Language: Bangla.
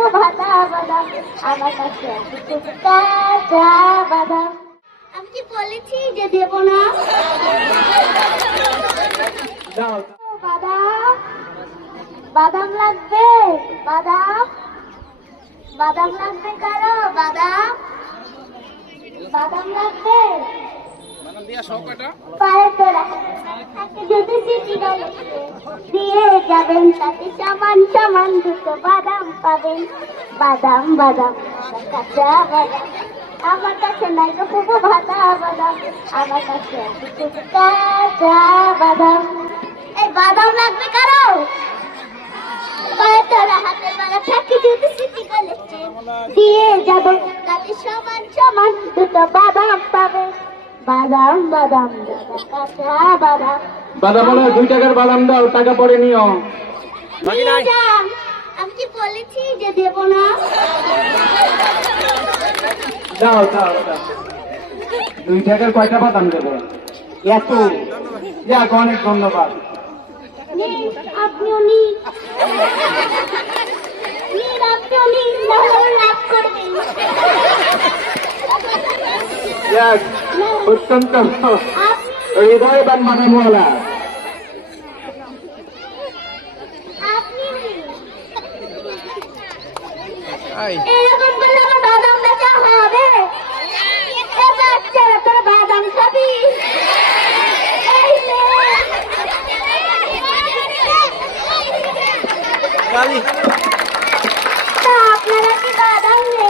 আমার কাছে আছে তাজা বাদাম আমি কি বলেছি যে দেব না? বাদাম। বাদাম লাগবে? বাদাম। বাদাম লাগবে কারও? বাদাম। বাদাম লাগবে? তাকে দিয়ে যাবেন তাতে সমান সমান দুটো বাদাম পাবেন বাদাম বাদাম কাঁচা বাদাম। আমার কাছে নাই গো খুব ভাতা বাদাম। আমার কাছে কাঁচা বাদাম। এই বাদাম লাগবে কারও? দিয়ে তাতে সমান সমান দুটো বাদাম পাবেন বাদাম বাদাম কাঁচা বাদাম। দুই টাকার বাদাম দাও টাকা পরে নিও। বলেছি যে দেব না। দাও দাও দাও। দুই টাকার কয়টা বাদাম দেবো? এত। যাক অনেক ধন্যবাদ। নিন, আপনিও নিন নিন, আপনিও নিন, লাভ করবেন। যাক অত্যন্ত হৃদয়বান মানবওয়ালা এরকম করলে আমার বাদাম আপনারা কি বাদাম নেই